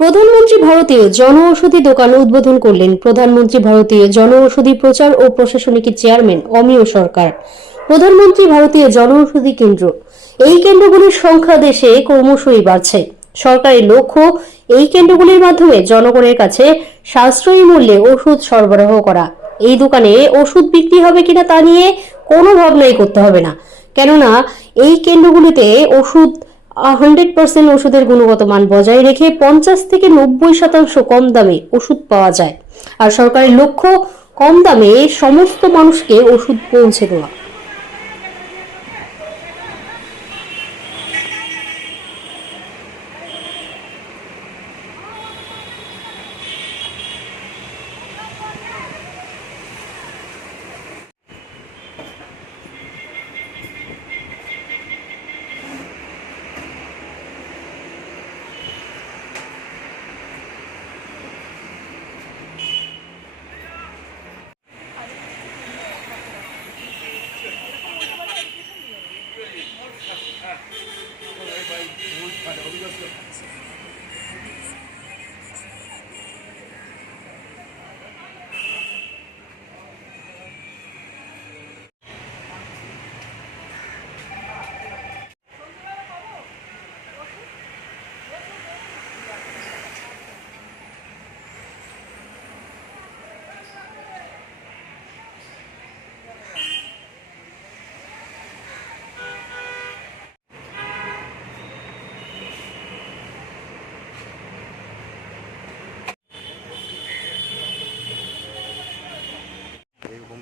প্রধানমন্ত্রী ভারতীয় জনঔষধি দোকান উদ্বোধন করলেন প্রধানমন্ত্রী ভারতীয় জনঔষধি প্রচার ও প্রশাসনিক চেয়ারম্যান অমিয় সরকার। প্রধানমন্ত্রী ভারতীয় জনঔষধি কেন্দ্র। এই কেন্দ্রগুলির সংখ্যা দেশে ক্রমশই বাড়ছে। সরকারের লক্ষ্য, এই কেন্দ্রগুলির মাধ্যমে জনগণের কাছে সাশ্রয়ী মূল্যে ওষুধ সরবরাহ করা। এই দোকানে ওষুধ বিক্রি হবে কিনা তা নিয়ে কোনো ভাবনাই করতে হবে না। কেননা, এই কেন্দ্রগুলিতে ওষুধ হান্ড্রেড পার্সেন্ট ওষুধের গুণগত মান বজায় রেখে পঞ্চাশ থেকে নব্বই শতাংশ কম দামে ওষুধ পাওয়া যায়। আর সরকারের লক্ষ্য, কম দামে সমস্ত মানুষকে ওষুধ পৌঁছে দেওয়া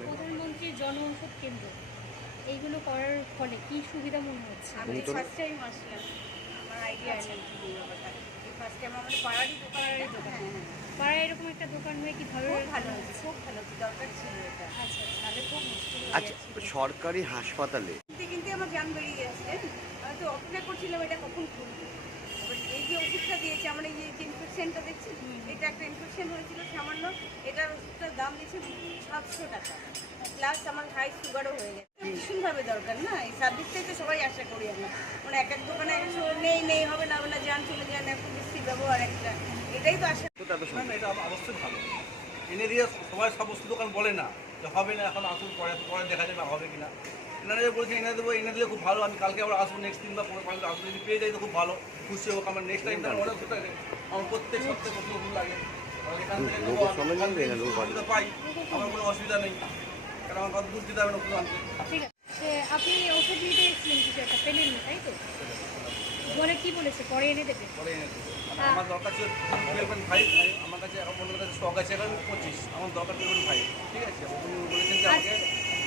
প্রধানমন্ত্রীর জন ঔষধ কেন্দ্র এইগুলো করার ফলে কি সুবিধা মনে হচ্ছে আমি ফার্স্ট টাইম আসলাম। আমার আইডিয়া নেই ফার্স্ট টাইম আমাদের পাড়ারই দোকানেরই দোকান। হ্যাঁ হ্যাঁ। পাড়ায় এরকম একটা দোকান হয়ে কি ভালো খুব ভালো হয়েছে খুব ভালো হচ্ছে দরকার ছিল এটা। আচ্ছা তাহলে খুব মুশকিল আচ্ছা সরকারি হাসপাতালে? কিন্তু কিনতে আমার জান বেরিয়ে গেছে। আমি তো অপেক্ষা করছিলাম এটা কখন খুলবে। ওষুধটা দিয়েছে আমরা এই যে ইনফেকশনটা দেখছি এটা একটা ইনফেকশন হয়েছিল সামান্য এটার ওষুধটার দাম দিয়েছে সাতশো টাকা। প্লাস আমার হাই সুগারও হয়ে গেছে। ভীষণভাবে দরকার না এই সার্ভিসটাই তো সবাই আশা করি আমরা মানে এক এক দোকানে নেই নেই হবে না হবে না যান চলে যান এখন বেশি ব্যবহার একটা। এটাই তো আশা এটা অবশ্যই ভালো। এনে দিয়ে সবাই সমস্ত দোকান বলে না। যে হবে না এখন আসুন পরে পরে দেখা যাবে হবে কিনা। এনারা যে বলছে এনে দেবো এনে দিলে খুব ভালো আমি কালকে আবার আসব নেক্সট দিন বা পরে পারলে আসব। যদি পেয়ে যাই তো খুব ভালো খুশি হোক আমার নেক্সট টাইম অনেক ওষুধ লাগে আমার প্রত্যেক সপ্তাহে কত ভুল লাগে। না, পাই। আমার কোনো অসুবিধা নেই। কারণ আমার কত দূর যেতে হবে না ওষুধ আনতে। ঠিক আছে। এ, আপনি ওষুধ নিতে এসেছিলেন কিছু একটা পেলেন তাই তো? বলে কি বলেছে? পরে এনে দেবে। পরে এনে দেবো। আমার দরকার ছিল টুয়েলভ ফাইভ আমার কাছে এখন অন্য স্টক আছে এখন পঁচিশ। আমার দরকার টুয়েলভ ফাইভ ঠিক আছে? উনি বলেছেন যে আমাকে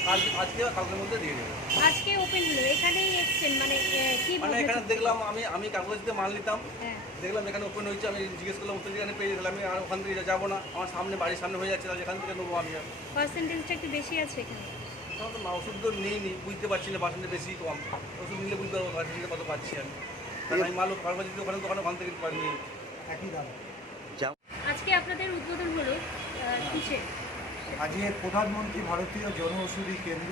কাল আজকে বা কালকের মধ্যে দিয়ে দেবে। আজকে ওপেন হলো। এখানেই এসেছেন মানে কি মানে এখানে দেখলাম আমি আমি কাগজ দিয়ে মাল নিতাম। হ্যাঁ। দেখলাম এখানে ওপেন হয়েছে আমি জিজ্ঞেস করলাম ওপেন যেখানে পেয়ে গেলাম আমি আর ওখান থেকে যাব না। আমার সামনে বাড়ির সামনে হয়ে যাচ্ছে তাহলে এখান থেকে নেব আমি পার্সেন্টেজটা একটু বেশি আছে এখানে। ওষুধ তো নেই নি বুঝতে পারছি না পার্সেন্টে বেশি কম। ওষুধ নিলে বুঝতে পারব পার্সেন্টে কত পাচ্ছি আমি। আমি মাল ফার্মাসি ওখানে দোকানে ওখান থেকে পারিনি। একই দাম। আজকে আপনাদের উদ্বোধন হলো আজকে প্রধানমন্ত্রী ভারতীয় জনঔষধি কেন্দ্র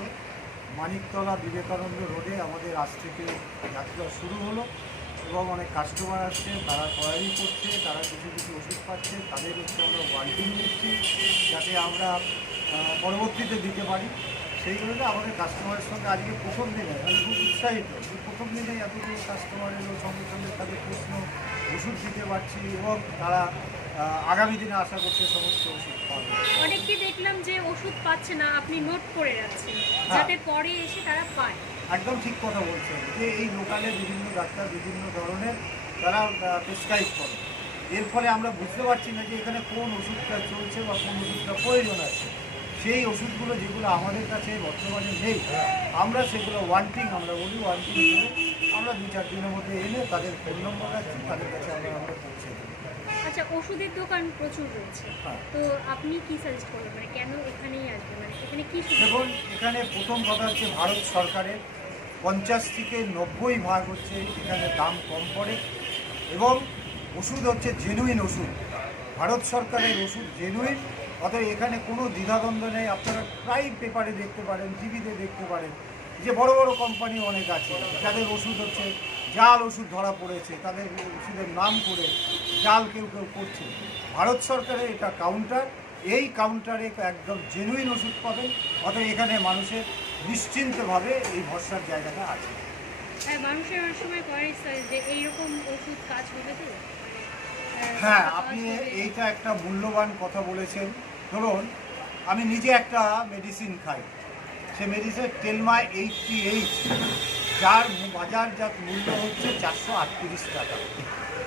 মানিকতলা বিবেকানন্দ রোডে আমাদের আজ থেকে যাত্রা শুরু হলো এবং অনেক কাস্টমার আসছে তারা কোয়ারি করছে তারা কিছু কিছু ওষুধ পাচ্ছে তাদের হচ্ছে আমরা ওয়ান্টিং দিচ্ছি যাতে আমরা পরবর্তীতে দিতে পারি। সেই জন্য আমাদের কাস্টমারের সঙ্গে আজকে প্রথম দিনে আমি খুব উৎসাহিত। প্রথম দিনে এতগুলো কাস্টমার এলো সঙ্গে সঙ্গে তাদের প্রশ্ন ওষুধ দিতে পারছি এবং তারা আগামী দিনে আশা করছে সমস্ত ওষুধ পাবে অনেককে দেখলাম যে ওষুধ পাচ্ছে না আপনি নোট করে রাখছেন হ্যাঁ। যাতে পরে এসে তারা পায়। একদম ঠিক কথা বলছেন যে এই লোকালে বিভিন্ন ডাক্তার বিভিন্ন ধরনের তারা প্রেসক্রাইব করে। এর ফলে আমরা বুঝতে পারছি না যে এখানে কোন ওষুধটা চলছে বা কোন ওষুধটা প্রয়োজন আছে। সেই ওষুধগুলো যেগুলো আমাদের কাছে বর্তমানে নেই আমরা সেগুলো ওয়ান্টিং আমরা বলি ওয়ান্টিং করে আমরা দু চার দিনের মধ্যে এনে তাদের ফোন নম্বর রাখছি তাদের কাছে আমরা আমরা পৌঁছে দিই আচ্ছা ওষুধের দোকান প্রচুর রয়েছে। হ্যাঁ। তো আপনি কি সাজেস্ট করবেন? মানে কেন এখানেই আসবে মানে এখানে কি দেখুন এখানে প্রথম কথা হচ্ছে ভারত সরকারের পঞ্চাশ থেকে নব্বই ভাগ হচ্ছে এখানে দাম কম পড়ে এবং ওষুধ হচ্ছে জেনুইন ওষুধ। ভারত সরকারের ওষুধ জেনুইন অতএব এখানে কোনো দ্বিধাদ্বন্দ্ব নেই। আপনারা প্রায় পেপারে দেখতে পারেন টিভিতে দেখতে পারেন যে বড় বড় কোম্পানি অনেক আছে যাদের ওষুধ হচ্ছে জাল ওষুধ ধরা পড়েছে তাদের ওষুধের নাম করে জাল কেউ কেউ করছে। ভারত সরকারের এটা কাউন্টার এই কাউন্টারে একদম জেনুইন ওষুধ পাবেন অতএব এখানে মানুষের নিশ্চিন্তভাবে এই ভরসার জায়গাটা আছে। হ্যাঁ মানুষের অনেক সময় করার যে এইরকম ওষুধ কাজ হবে তো? হ্যাঁ আপনি এইটা একটা মূল্যবান কথা বলেছেন। ধরুন, আমি নিজে একটা মেডিসিন খাই। সে মেডিসিন টেলমা এইটটি এইট যার বাজারজাত মূল্য হচ্ছে চারশো আটত্রিশ টাকা।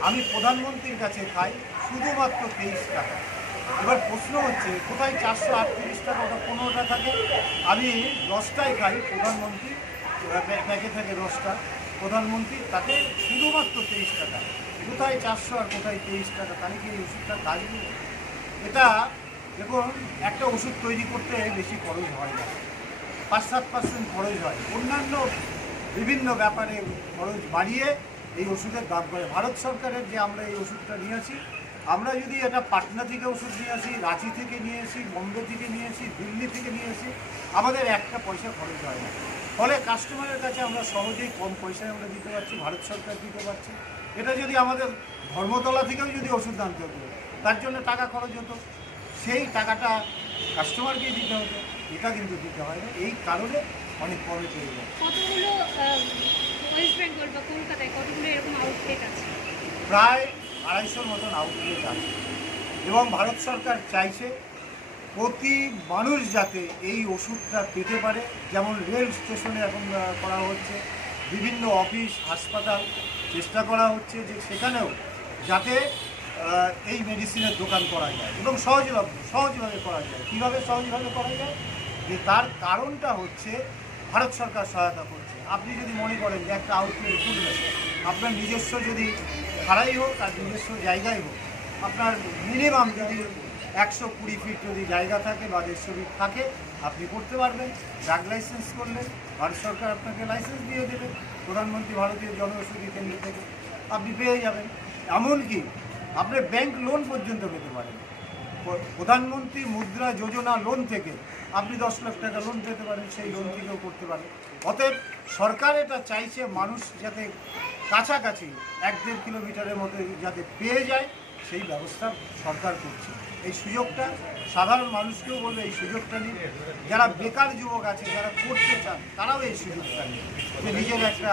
আমি প্রধানমন্ত্রীর কাছে খাই শুধুমাত্র তেইশ টাকা। এবার প্রশ্ন হচ্ছে, কোথায় চারশো আটত্রিশ টাকা ওটা পনেরোটা থাকে? আমি দশটায় খাই প্রধানমন্ত্রী প্যা- প্যাকে থাকে দশটা, প্রধানমন্ত্রী, তাতে শুধুমাত্র তেইশ টাকা। কোথায় চারশো আর কোথায় তেইশ টাকা, তাহলে কি এই ওষুধটা কাজ এটা দেখুন, একটা ওষুধ তৈরি করতে বেশি খরচ হয় না। পাঁচ সাত পার্সেন্ট খরচ হয়। অন্যান্য বিভিন্ন ব্যাপারে খরচ বাড়িয়ে এই ওষুধের দাম করে। ভারত সরকারের যে আমরা এই ওষুধটা নিয়ে আসি, আমরা যদি এটা পাটনা থেকে ওষুধ নিয়ে আসি, রাঁচি থেকে নিয়ে আসি, বম্বে থেকে নিয়ে আসি, দিল্লি থেকে নিয়ে আসি, আমাদের একটা পয়সা খরচ হয় না। ফলে কাস্টমারের কাছে আমরা সহজেই কম পয়সায় আমরা দিতে পারছি, ভারত সরকার দিতে পারছে। এটা যদি আমাদের ধর্মতলা থেকেও যদি ওষুধ আনতে হতো, তার জন্য টাকা খরচ হতো। সেই টাকাটা কাস্টমারকেই দিতে হতো এটা কিন্তু দিতে হয় না। এই কারণে অনেক কমে পেয়ে যায় কতগুলো ওয়েস্ট বেঙ্গল বা কলকাতায় কতগুলো এরকম আউটলেট আছে? প্রায় আড়াইশোর মতন আউটলেট আছে। এবং ভারত সরকার চাইছে প্রতি মানুষ যাতে এই ওষুধটা পেতে পারে। যেমন রেল স্টেশনে এখন করা হচ্ছে বিভিন্ন অফিস হাসপাতাল চেষ্টা করা হচ্ছে যে সেখানেও যাতে এই মেডিসিনের দোকান করা যায় এবং সহজলভ্য সহজভাবে করা যায়। কীভাবে সহজভাবে করা যায়? যে তার কারণটা হচ্ছে ভারত সরকার সহায়তা করছে। আপনি যদি মনে করেন যে একটা আউটলেট খুলবেন আপনার নিজস্ব যদি ভাড়াই হোক আর নিজস্ব জায়গায় হোক, আপনার মিনিমাম যদি একশো কুড়ি ফিট যদি জায়গা থাকে বা দেড়শো ফিট থাকে, আপনি করতে পারবেন। ড্রাগ লাইসেন্স করলে ভারত সরকার আপনাকে লাইসেন্স দিয়ে দেবে। প্রধানমন্ত্রী ভারতীয় জনঔষধি কেন্দ্র থেকে আপনি পেয়ে যাবেন। এমনকি আপনি ব্যাংক লোন পর্যন্ত পেতে পারেন। প্রধানমন্ত্রী মুদ্রা যোজনা লোন থেকে আপনি দশ লাখ টাকা লোন পেতে পারেন, সেই লোন থেকেও করতে পারেন। অতএব সরকার এটা চাইছে মানুষ যাতে কাছাকাছি এক দেড় কিলোমিটারের মধ্যে যাতে পেয়ে যায়, সেই ব্যবস্থা সরকার করছে। এই সুযোগটা সাধারণ মানুষকেও বলবে, এই সুযোগটা নিন। যারা বেকার যুবক আছে, যারা করতে চান, তারাও এই সুযোগটা নিন। যে নিজের একটা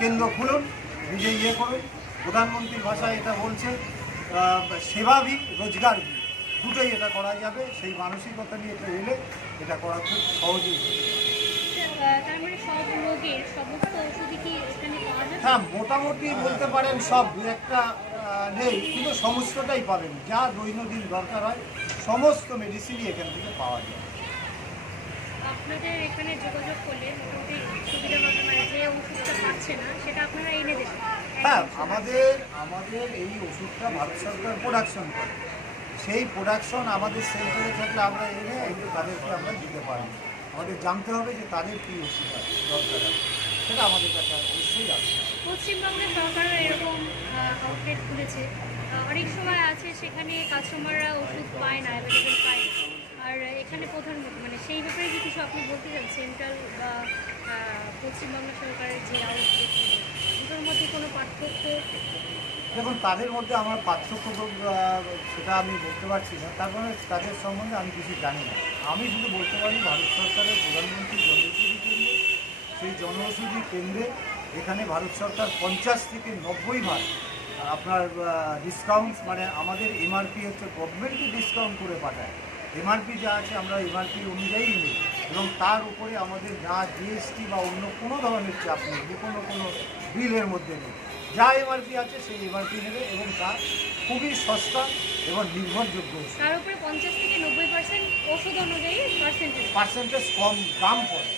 কেন্দ্র খুলুন নিজে ইয়ে করুন। প্রধানমন্ত্রীর ভাষায় এটা বলছে সেবা ভি রোজগার ভি। দুটোই এটা করা যাবে। সেই মানসিকতা নিয়ে এটা এলে এটা করা খুব সহজেই মানে হ্যাঁ মোটামুটি বলতে পারেন সব দু একটা নেই কিন্তু সমস্তটাই পাবেন। যা দৈনন্দিন দরকার হয় সমস্ত মেডিসিনই এখান থেকে পাওয়া যায়। আপনাদের এখানে যোগাযোগ করলে মোটামুটি সুবিধা হবে যে ওষুধটা পাচ্ছে না সেটা আপনারা এনে দেবেন হ্যাঁ আমাদের আমাদের এই ওষুধটা ভারত সরকার প্রোডাকশন করে। সেই প্রোডাকশন আমাদের সেন্টারে থাকলে আমরা এনে একটু তাদেরকে আমরা দিতে পারি। আমাদের জানতে হবে যে তাদের কী ওষুধ দরকার আছে। সেটা আমাদের কাছে অবশ্যই আছে। পশ্চিমবঙ্গের সরকার এরকম আউটলেট খুলেছে। অনেক সময় আছে সেখানে কাস্টমাররা ওষুধ পায় না অ্যাভেলেবেল পায় আর এখানে প্রধান মানে সেই ব্যাপারে কি কিছু আপনি বলতে চান? সেন্ট্রাল বা পশ্চিমবঙ্গ সরকারের যে আউটলেট দেখুন, তাদের মধ্যে আমার পার্থক্য সেটা আমি বলতে পারছি না। তার তারপরে তাদের সম্বন্ধে আমি কিছু জানি না। আমি শুধু বলতে পারি, ভারত সরকারের প্রধানমন্ত্রী জনঔষধি কেন্দ্র, সেই জনঔষধি কেন্দ্রে এখানে ভারত সরকার পঞ্চাশ থেকে নব্বই ভাগ আপনার ডিসকাউন্ট মানে আমাদের এমআরপি হচ্ছে গভর্নমেন্টই ডিসকাউন্ট করে পাঠায়। এমআরপি যা আছে, আমরা এমআরপি অনুযায়ী নিই। এবং তার উপরে আমাদের যা জিএসটি বা অন্য কোনো ধরনের চাপ নেই যে কোনো কোনো বিলের মধ্যে নেই। যা এমআরপি আছে সেই এমআরপি নেবে এবং তা খুবই সস্তা এবং নির্ভরযোগ্য তার উপরে পঞ্চাশ থেকে নব্বই পার্সেন্ট ওষুধ অনুযায়ী পার্সেন্টেজ পার্সেন্টেজ কম দাম পড়ে।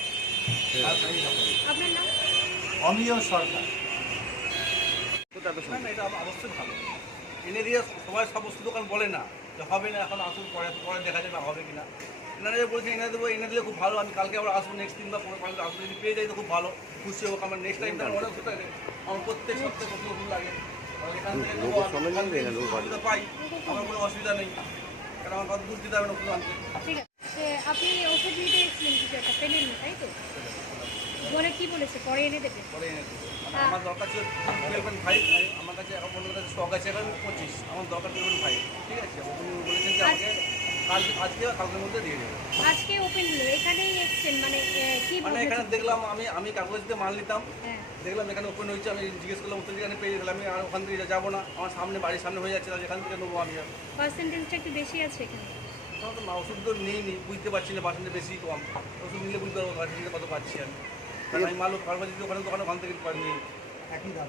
আপনার নাম? অমিয় সরকার। না না এটা অবশ্যই ভালো। এনে দিয়ে সবাই সমস্ত দোকান বলে না যে হবে না এখন আসুন পরে পরে দেখা যাবে হবে কিনা। এনারা যে বলছে এনে দেবো এনে দিলে খুব ভালো। আমি কালকে আবার আসব নেক্সট দিন বা পরে পারলে আসব। যদি পেয়ে যাই তো খুব ভালো। খুশি হোক আমার নেক্সট টাইম তখন অনেক ওষুধ আমার প্রত্যেক সপ্তাহে কত ওষুধ লাগে। এখান থেকে থেকে সুবিধা পাই। আমার কোনো অসুবিধা নেই। কারণ আমার কত দূর দিতে হবে আনতে। আপনি ওষুধ নিতে এসেছিলেন কিছু একটা পেলেন তাই তো? বলে কি বলেছে? পরে এনে দেবে। পরে এনে দেবো। আমার- দরকার ছিল টুয়েলভ পয়েন্ট ফাইভ আমার কাছে এখন বন্ধুর কাছে স্টক আছে এখন পঁচিশ। আমার দরকার টুয়েলভ পয়েন্ট ফাইভ ঠিক আছে? উনি বলেছেন যে আমাকে কাল আজকে কালকের মধ্যে দিয়ে দেবে। আজকে ওপেন হলো এখানেই এসছেন মানে কি মানে এখানে দেখলাম আমি আমি কাগজ দিয়ে মাল নিতাম। হ্যাঁ। দেখলাম এখানে ওপেন হয়েছে আমি জিজ্ঞেস করলাম উত্তর এখানে পেয়ে গেলাম আমি আর ওখান থেকে যাব না আমার সামনে বাড়ির সামনে হয়ে যাচ্ছে তাহলে এখান থেকে নেব আমি আর। পার্সেন্টেজটা একটু বেশি আছে এখানে। তো না ওষুধ তো নেই নি বুঝতে পারছি না পার্সেন্টে বেশি কম। ওষুধ নিলে বুঝতে পারব পার্সেন্টে কত পাচ্ছি আমি। কারণ আমি মাল ফার্মাসি ওখানে দোকানে ওখান থেকে নিই একই দাম।